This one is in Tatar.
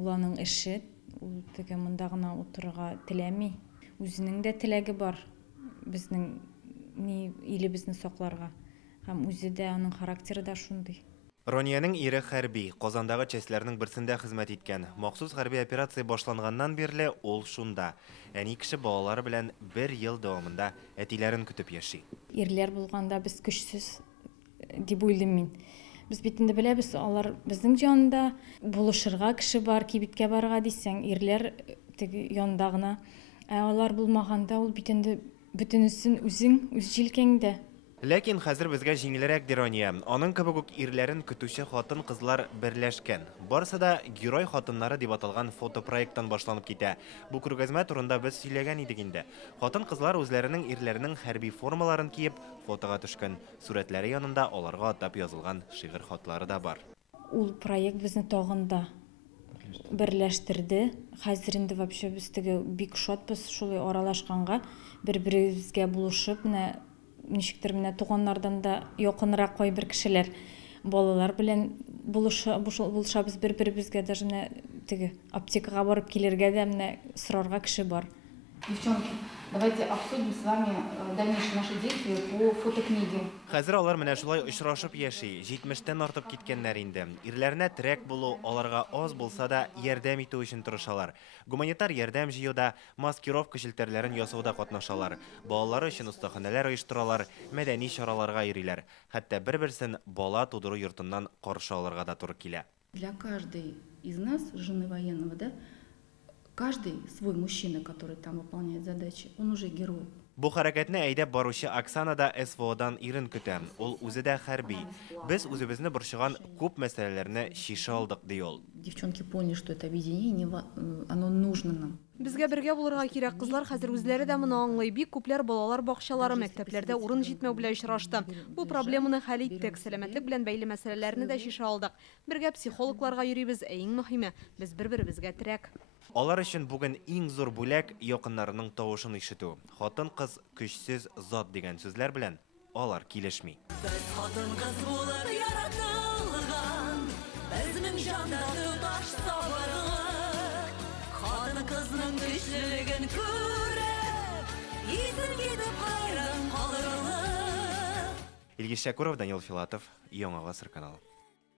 Уланың эше, ул теге монда гына утырырга теләми. Үзенең дә теләге бар. Безнең илебезне сакларга. Һәм үзе дә, аның характеры да шундый. Ронияның ире хәрби, Казандагы частьләрнең берсендә хезмәт иткән. Махсус хәрби операция башланганнан бирле ул шунда. Әни кеше балалары белән 1 ел дәвамында әтиләрен көтеп яши. Ирләр булганда без көчсез дип уйлыйм мин. Без бит инде беләбез, алар безнең җанында булышырга кеше бар, кибеткә барырга дисәң, ирләр теге янда гына. Алар булмаганда ул бит инде бөтенесен үзең, үз җилкәңдә. Ләкин хәзер безгә җиңелрәк ди Рония. Аның кебек үк ирләрен көтүче хатын-кызлар берләшкән. Барысы да герой хатыннары дип аталган фотопроекттан башланып китә. Бу күргәзмә турында без сөйләгән идек инде. Хатын-кызлар үзләренең ирләренең хәрби формаларын киеп фотога төшкән. Сурәтләре янында аларга атап язылган шигырь хатлары да бар. Ул проект безне тагында берләштерде. Хәзер инде вообще без теге бик шатбыз шулай аралашканга, бер-беребезгә булышып, ничектер менә туганнардан да якынрак кайбер кешеләр балалар белән булышабыз бер-беребезгә, даже теге аптекага барып килергә дә сорарга кеше бар. Девчонки, давайте обсудим с вами дальнейшие наши действия по фотокниге. Хәзер алар менә шулай очрашып яши, 70-тән артып киткәннәр инде. Ирләренә терәк булу, аларга аз булса да ярдәм итү өчен тырышалар. Гуманитар ярдәм җыюда, маскировка челтәрләрен ясауда катнашалар. Балалары өчен остаханәләр оештыралар, мәдәни чараларга йөриләр. Хәтта бер-берсен бала тудыру йортыннан каршы алырга да туры килә. Для каждой из нас, жены военного, да, каждый свой мужчина, который там выполняет задачи, он уже герой. Бу хәрәкәтне әйдәп баручы Оксана да СВОдан ирен көтә. Ул үзе дә хәрби. Без үзебезне борчыган күп мәсьәләләрне шиша алдык ди ул. Девчонки поняли, что это объединение, оно нужно нам. Безгә бергә булырга кирәк. Кызлар хәзер үзләре дә моны аңлый. Бик күпләр балалар бакчалары, мәктәпләрдә урын җитмәү белән очрашты. Бу проблеманы хәл иттек. Сәламәтлек белән бәйле мәсьәләләрне дә шиша алдык. Бергә психологларга йөрибез, иң мөһиме, без бер-беребезгә терәк. Алар өчен бүген иң зур бүләк якыннарының тавышын ишетү. Хатын-кыз көчсез зат дигән сүзләр белән алар килешми. Без хатын-кыз булып яратылган, безнең җанда туташ сабырлык. Хатын-кызның көчлелеген күреп, изен китеп хайран калырлык. Илгиз Шәкүров, Данил Филатов, Яңа Гасыр каналы.